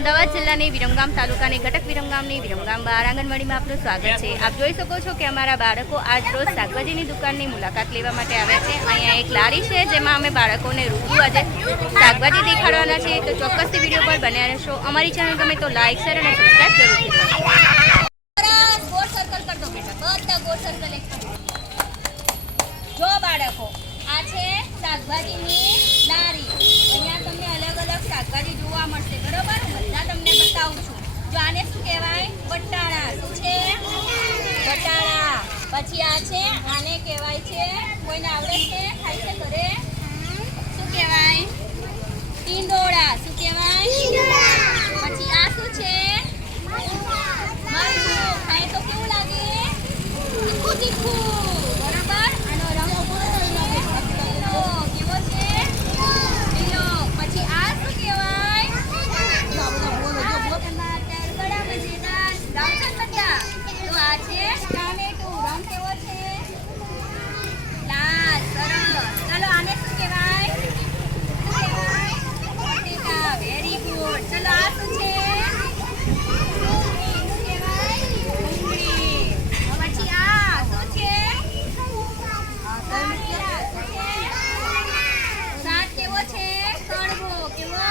અમદાવાદ જિલ્લાની વિરમગામ તાલુકાની ઘટક વિરમગામની વિરમગામ બાર આંગણવાડીમાં આપનું સ્વાગત છે. આપ જોઈ શકો છો કે અમારા બાળકો આજ રોજ શાકભાજીની દુકાનની મુલાકાત લેવા માટે આવ્યા છે. અહીંયા એક લારી છે જેમાં અમે બાળકોને રૂબરૂ આજે શાકભાજી દેખાડવાના છે તો ચોક્કસથી વીડિયો પર બન્યા રહેશો. અમારી ચેનલ ગમે તો લાઈક શેર અને સબસ્ક્રાઈબ જરૂરથી. જો બાળકો, આ છે શાકભાજીની લારી. અહીંયા તમને અલગ અલગ શાકભાજી જોવા મળશે. બરોબર હું બધા તમને બતાવું છું જો આને શું કહેવાય બટાણા શું છે બટાણા પછી આ છે આને કહેવાય છે કોઈને આવડે છે ખાય છે ઘરે શું કહેવાય ટીંડોળા શું કહેવાય પછી આ શું છે મરચું ખાય તો કેવું લાગે તીખું તીખું બરાબર આનો રંગ લીલો કેવો છે લીલો પછી આ શું કહેવાય ટમાટર બડા મજેદાર રામ છે બધા તો આ છે ટામેટું રંગ કેવો છે લાલ સરસ ચલો આને શું કહેવાય શું કહેવાય બટેટા વેરી ગુડ ચલો આ શું છે પછી આ શું છે શાક કેવો છે કડવો કેવો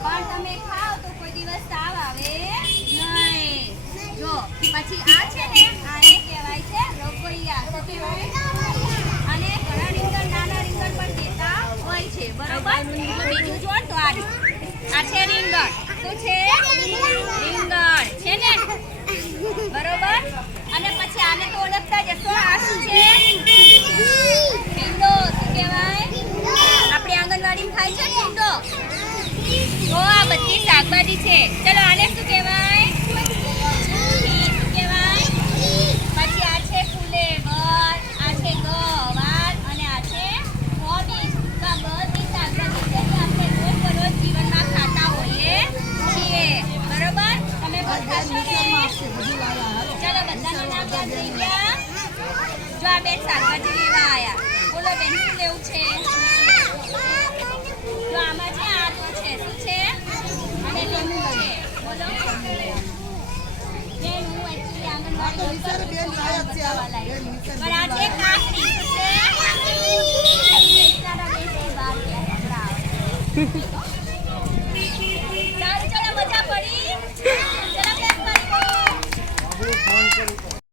પણ તમે ખાઓ તો કોઈ દિવસ તાવ આવે નહીં જો પછી આ છે ને આને કહેવાય છે રગોઈયા શું કહેવાય અને ઘણા રીંગણ નાના રીંગણ પણ દેતા હોય છે બરોબર તો બીજું જો તો આ આ છે રીંગણ શું છે રીંગણ છે ને બરોબર અને પછી આને તો ઓળખતા જ હશો આ શું છે ભીંડો શું કહેવાય આપણી આંગણવાડીમાં ખાય છે ભીંડો તો આ બધી શાકભાજી છે. ચલો આને શું કહેવાય ઈ શું કહેવાય પછી આ છે ફુલેવર આ છે ગવાર અને આ છે કોબીજ તો આ બધી શાકભાજી છે જે આપણે રોજ બરોજ જીવનમાં ખાતા હોઈએ છીએ બરોબર તમે બધા છો ને ચાલો બધાનું નામ યાદ થઈ ગયા શાકભાજી લેવા બોલો બેન શું છે જો આમાં છે આદુ છે શું છે હું એકચુલી આંગણવાડી